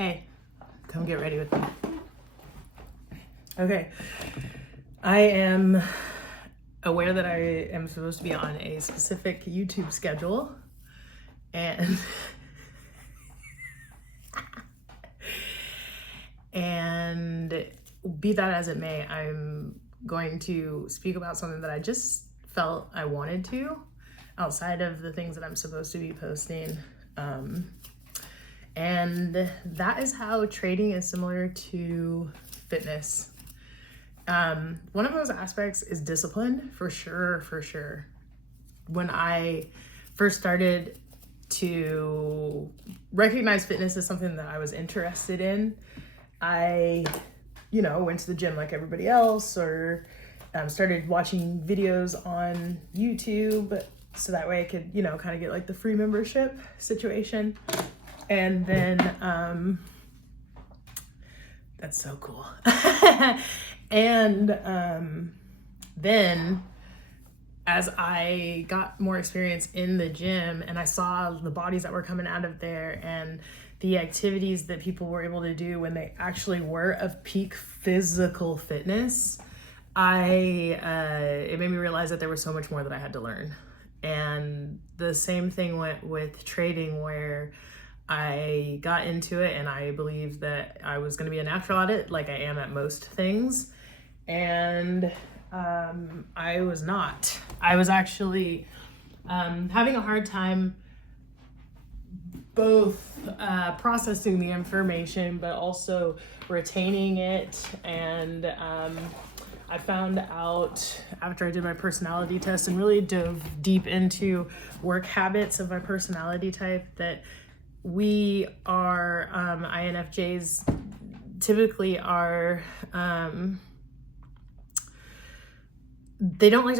Hey, come get ready with me. Okay, I am aware that I am supposed to be on a specific YouTube schedule, and and be that as it may, I'm going to speak about something that I just felt I wanted to, outside of the things that I'm supposed to be posting. And that is how trading is similar to fitness. One of those aspects is discipline, for sure. When I first started to recognize fitness as something that I was interested in, I, went to the gym like everybody else, or started watching videos on YouTube so that way I could, kind of get like the free membership situation. And then, that's so cool. And then as I got more experience in the gym and I saw the bodies that were coming out of there and the activities that people were able to do when they actually were of peak physical fitness, it made me realize that there was so much more that I had to learn. And the same thing went with trading, where I got into it and I believed that I was going to be a natural at it, like I am at most things. And I was not. I was actually having a hard time both processing the information, but also retaining it. And I found out after I did my personality test and really dove deep into work habits of my personality type that we are INFJs typically are we don't like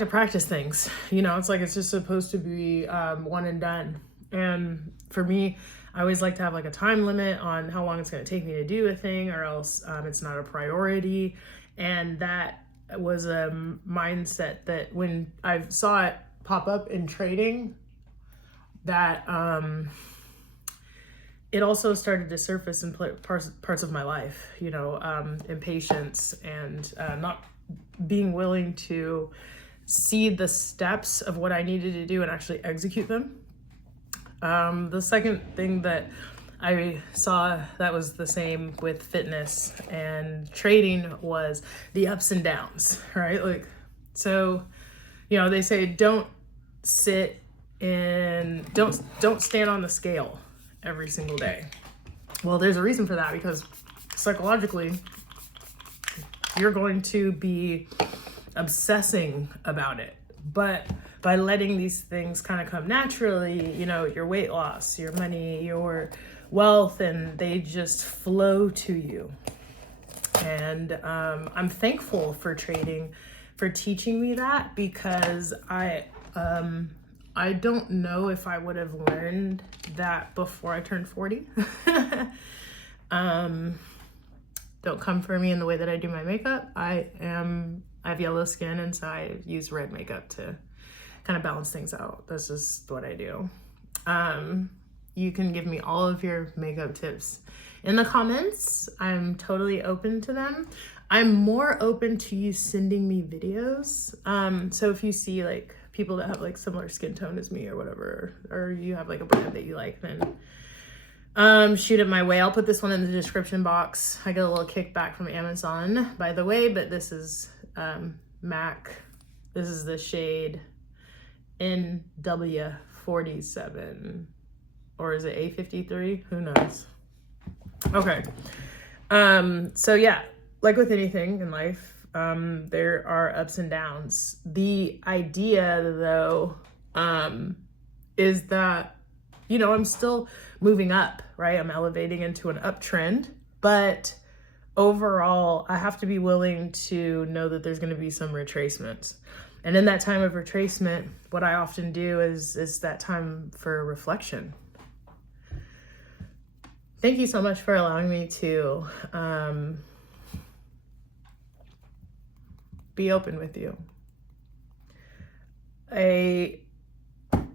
to practice things. It's like it's just supposed to be one and done. And for me, I always like to have like a time limit on how long it's going to take me to do a thing, or else it's not a priority. And that was a mindset that when I saw it pop up in trading, that it also started to surface in parts of my life, impatience and not being willing to see the steps of what I needed to do and actually execute them. The second thing that I saw that was the same with fitness and trading was the ups and downs, right? Like, so, they say don't stand on the scale every single day. Well, there's a reason for that, because psychologically, you're going to be obsessing about it. But by letting these things kind of come naturally, your weight loss, your money, your wealth, and they just flow to you. And I'm thankful for trading for teaching me that, because I don't know if I would have learned that before I turned 40. Don't come for me in the way that I do my makeup. I have yellow skin, and so I use red makeup to kind of balance things out. That's just what I do. You can give me all of your makeup tips in the comments. I'm totally open to them. I'm more open to you sending me videos. So if you see like people that have like similar skin tone as me or whatever, or you have like a brand that you like, then shoot it my way. I'll put this one in the description box. I get a little kickback from Amazon, by the way, but this is MAC. This is the shade NW47, or is it A53? Who knows? Okay. So yeah, like with anything in life, there are ups and downs. The idea, though, is that, I'm still moving up, right? I'm elevating into an uptrend, but overall, I have to be willing to know that there's going to be some retracements. And in that time of retracement, what I often do is that time for reflection. Thank you so much for allowing me to be open with you. A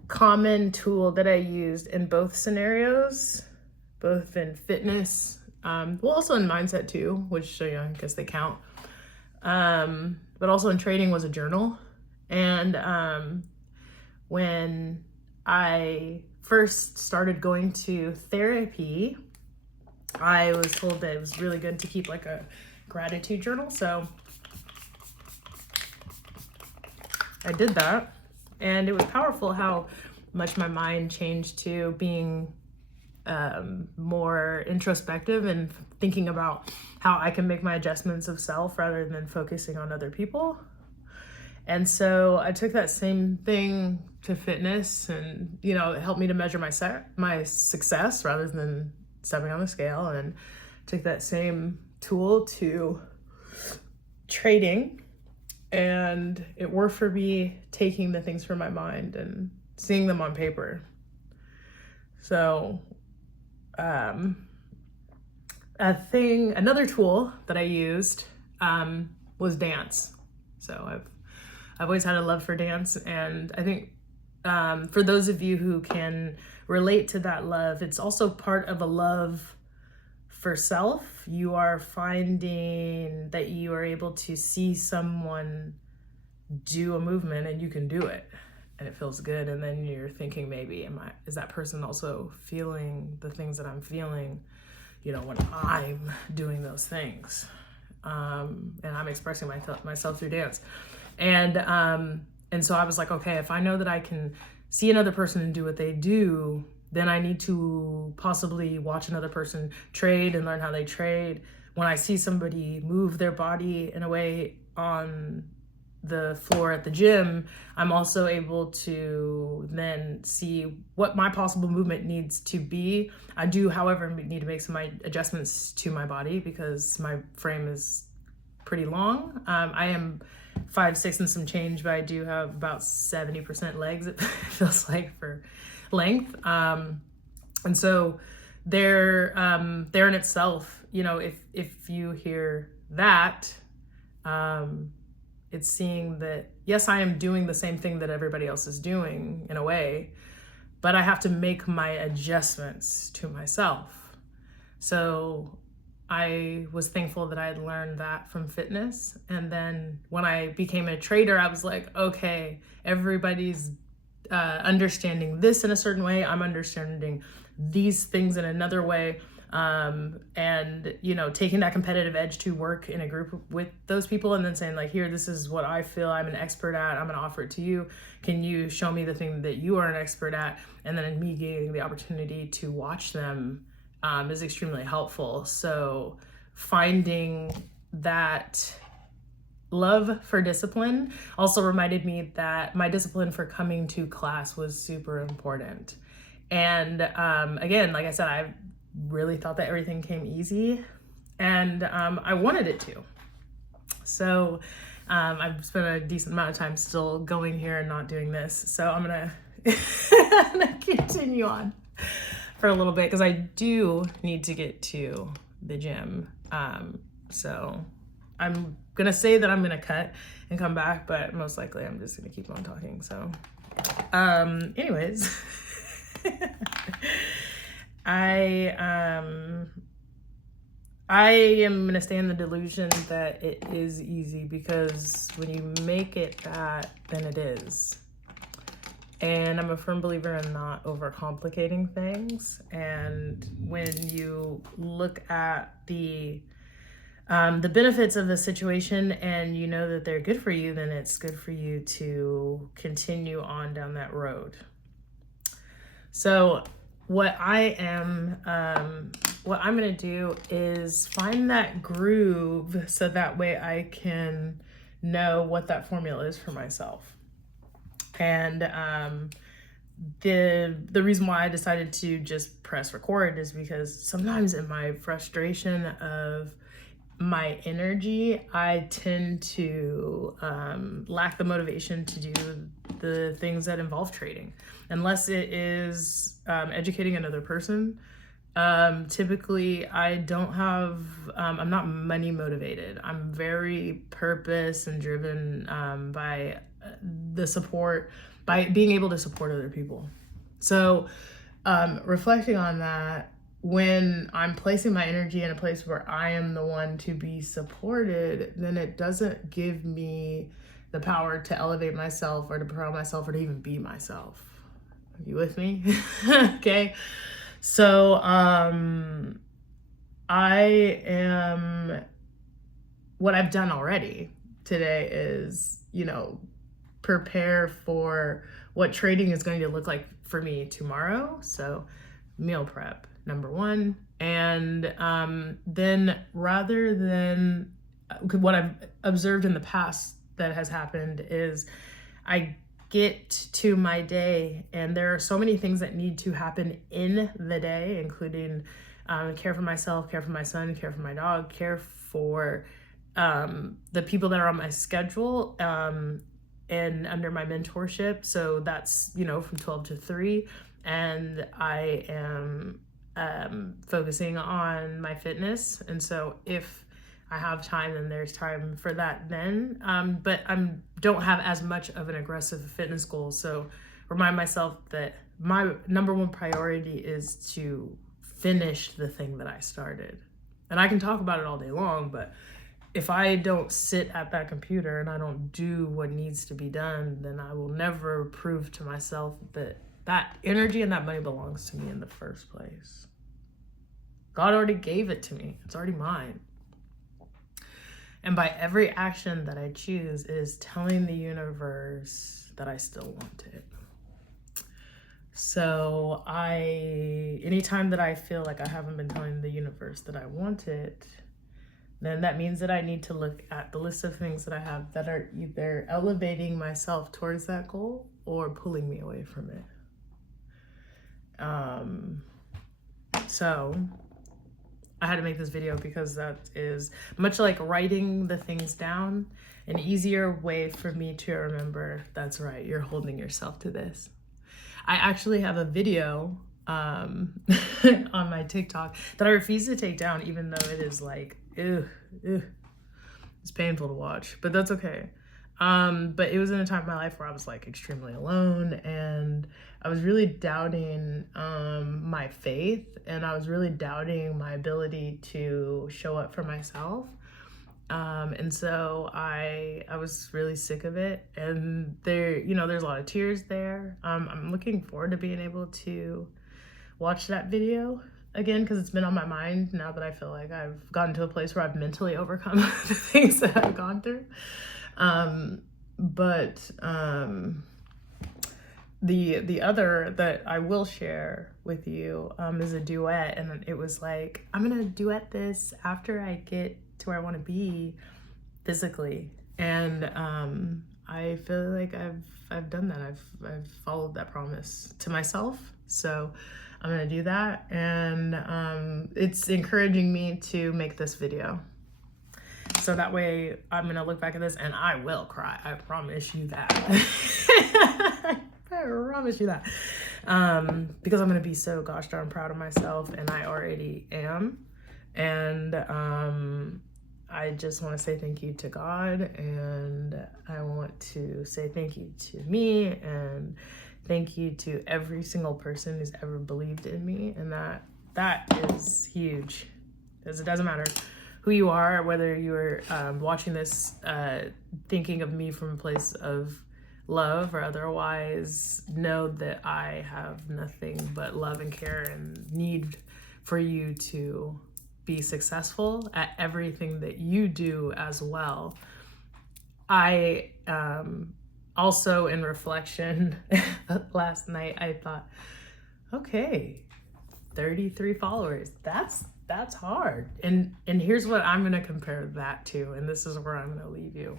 common tool that I used in both scenarios both in fitness, well, also in mindset too, which I guess they count. But also in trading was a journal. And when I first started going to therapy, I was told that it was really good to keep like a gratitude journal. So I did that, and it was powerful how much my mind changed to being more introspective and thinking about how I can make my adjustments of self rather than focusing on other people. And so I took that same thing to fitness, and it helped me to measure my success rather than stepping on the scale, and took that same tool to trading, and it worked for me taking the things from my mind and seeing them on paper. So another tool that I used was dance. So I've always had a love for dance, and I think for those of you who can relate to that love, it's also part of a love for self. You are finding that you are able to see someone do a movement and you can do it, and it feels good. And then you're thinking, maybe is that person also feeling the things that I'm feeling, when I'm doing those things, and I'm expressing myself through dance. And so I was like, okay, if I know that I can see another person and do what they do, then I need to possibly watch another person trade and learn how they trade. When I see somebody move their body in a way on the floor at the gym, I'm also able to then see what my possible movement needs to be. I do, however, need to make some adjustments to my body because my frame is pretty long. I am 5'6" and some change, but I do have about 70% legs, it feels like, for length. And so there in itself, if you hear that, it's seeing that, yes, I am doing the same thing that everybody else is doing in a way, but I have to make my adjustments to myself. So I was thankful that I had learned that from fitness. And then when I became a trader, I was like, okay, everybody's understanding this in a certain way. I'm understanding these things in another way. And taking that competitive edge to work in a group with those people, and then saying like, here, this is what I feel I'm an expert at. I'm going to offer it to you. Can you show me the thing that you are an expert at? And then me getting the opportunity to watch them is extremely helpful. So finding that love for discipline also reminded me that my discipline for coming to class was super important. And again, like I said, I really thought that everything came easy, and I wanted it to. So I've spent a decent amount of time still going here and not doing this. So I'm gonna continue on for a little bit because I do need to get to the gym. So I'm gonna say that I'm gonna cut and come back, but most likely I'm just gonna keep on talking. So anyways, I am gonna stay in the delusion that it is easy, because when you make it that, then it is. And I'm a firm believer in not overcomplicating things. And when you look at the benefits of the situation and you know that they're good for you, then it's good for you to continue on down that road. So what I'm gonna do is find that groove so that way I can know what that formula is for myself. And the reason why I decided to just press record is because sometimes in my frustration of my energy, I tend to lack the motivation to do the things that involve trading, unless it is educating another person. Typically I don't have, I'm not money motivated. I'm very purpose and driven by the support, by being able to support other people. So reflecting on that, when I'm placing my energy in a place where I am the one to be supported, then it doesn't give me the power to elevate myself or to promote myself or to even be myself. Are you with me? Okay. So what I've done already today is, prepare for what trading is going to look like for me tomorrow. So meal prep, number one. And then rather than what I've observed in the past that has happened is I get to my day and there are so many things that need to happen in the day, including care for myself, care for my son, care for my dog, care for the people that are on my schedule and under my mentorship. So that's, from 12 to 3. And I am focusing on my fitness. And so if I have time, then there's time for that then. But I don't have as much of an aggressive fitness goal. So remind myself that my number one priority is to finish the thing that I started. And I can talk about it all day long, but if I don't sit at that computer and I don't do what needs to be done, then I will never prove to myself that that energy and that money belongs to me in the first place. God already gave it to me. It's already mine. And by every action that I choose is telling the universe that I still want it. So anytime that I feel like I haven't been telling the universe that I want it, then that means that I need to look at the list of things that I have that are either elevating myself towards that goal or pulling me away from it. So I had to make this video because that is, much like writing the things down, an easier way for me to remember, that's right, you're holding yourself to this. I actually have a video on my TikTok that I refuse to take down, even though it is like, it's painful to watch, but that's okay. But it was in a time of my life where I was like extremely alone, and I was really doubting my faith, and I was really doubting my ability to show up for myself. And so I was really sick of it, and there's a lot of tears there. I'm looking forward to being able to watch that video again, because it's been on my mind now that I feel like I've gotten to a place where I've mentally overcome the things that I've gone through. The other that I will share with you is a duet, and it was like, I'm gonna duet this after I get to where I want to be physically, and I feel like I've done that. I've followed that promise to myself, so I'm gonna do that, and it's encouraging me to make this video. So that way I'm gonna look back at this and I will cry. I promise you that. I promise you that. Because I'm gonna be so gosh darn proud of myself, and I already am. And I just want to say thank you to God, and I want to say thank you to me, and thank you to every single person who's ever believed in me. And that is huge, because it doesn't matter who you are, whether you're watching this thinking of me from a place of love or otherwise, know that I have nothing but love and care and need for you to be successful at everything that you do as well. I also, in reflection last night, I thought, okay, 33 followers, that's hard. And here's what I'm gonna compare that to, and this is where I'm gonna leave you.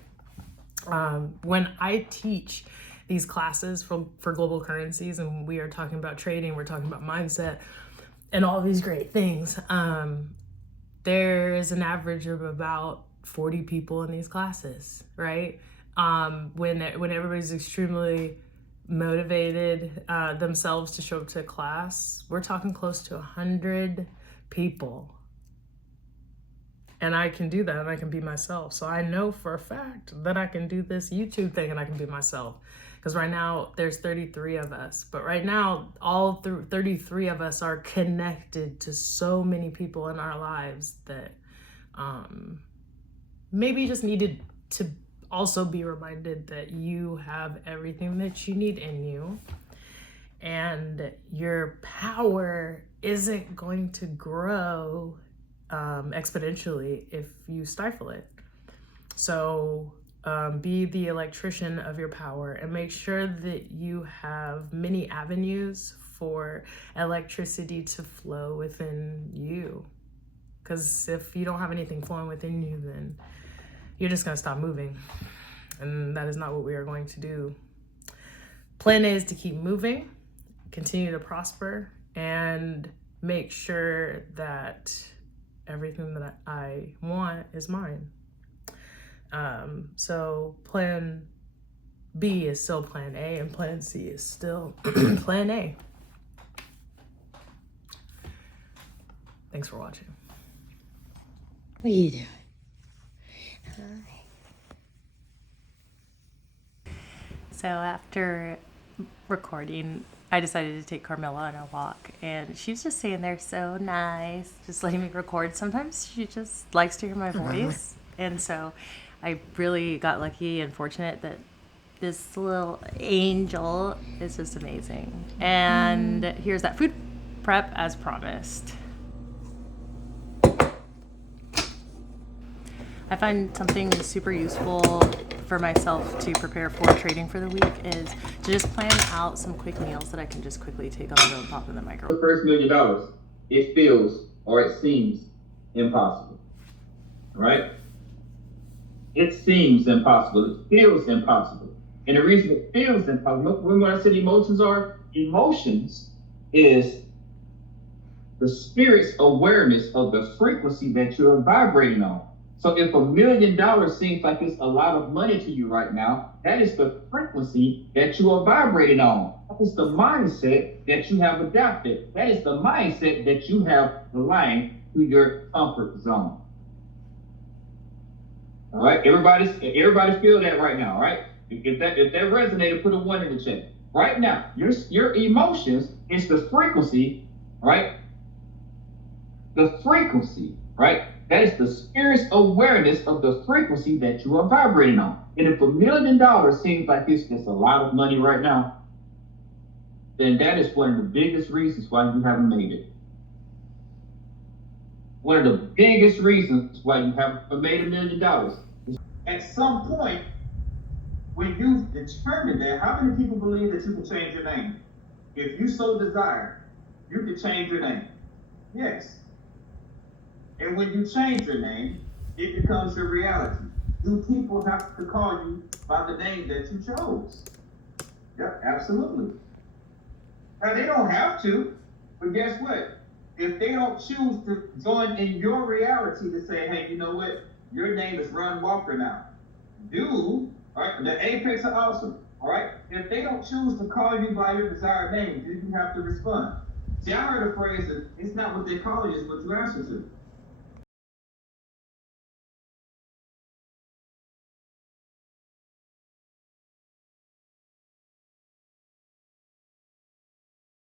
When I teach these classes for global currencies, and we are talking about trading, we're talking about mindset and all these great things, there is an average of about 40 people in these classes, right? When everybody's extremely motivated themselves to show up to class, we're talking close to 100 people. And I can do that, and I can be myself. So I know for a fact that I can do this YouTube thing and I can be myself. Because right now there's 33 of us, but right now all 33 of us are connected to so many people in our lives that maybe just needed to also be reminded that you have everything that you need in you, and your power isn't going to grow exponentially if you stifle it. So be the electrician of your power and make sure that you have many avenues for electricity to flow within you. Because if you don't have anything flowing within you, then you're just going to stop moving. And that is not what we are going to do. Plan A is to keep moving, continue to prosper, and make sure that everything that I want is mine. So plan B is still plan A, and plan C is still plan A. Thanks for watching. What are you doing? Hi. So after recording, I decided to take Carmilla on a walk, and she's just sitting there so nice, just letting me record. Sometimes she just likes to hear my voice, and so I really got lucky and fortunate that this little angel is just amazing. And here's that food prep as promised. I find something super useful for myself to prepare for trading for the week is to just plan out some quick meals that I can just quickly take on the go and pop in the microwave. The first $1 million, it feels or it seems impossible, right? It seems impossible. It feels impossible. And the reason it feels impossible, when I said emotions is the spirit's awareness of the frequency that you're vibrating on. So if $1 million seems like it's a lot of money to you right now, that is the frequency that you are vibrating on. That is the mindset that you have adapted. That is the mindset that you have aligned to your comfort zone. All right, everybody feel that right now, all right? If that resonated, put a 1 in the chat. Right now, your emotions is the frequency, right? The frequency, right? That is the spirit's awareness of the frequency that you are vibrating on. And if $1 million seems like it's just a lot of money right now, then that is one of the biggest reasons why you haven't made it. One of the biggest reasons why you haven't made $1 million. At some point, when you've determined that, how many people believe that you can change your name? If you so desire, you can change your name. Yes. And when you change your name, it becomes your reality. Do people have to call you by the name that you chose? Yeah, absolutely. Now, they don't have to, but guess what? If they don't choose to join in your reality to say, hey, you know what? Your name is Ron Walker now. All right? The apex are awesome. All right? If they don't choose to call you by your desired name, then you have to respond. See, I heard a phrase that it's not what they call you, it's what you answer to.